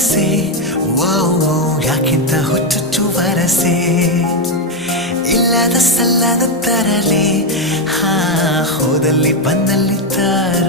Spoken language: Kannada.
ಮನಸ್ಸೆ ವಾವ್ ಯಾಕಿಂತ ಹುಚ್ಚುಚ್ಚು ವರಸೆ ಇಲ್ಲದ ಸಲ್ಲದ ತರಲೆ ಹಾ ಹೋದಲ್ಲಿ ಬಂದಲ್ಲಿ ತರ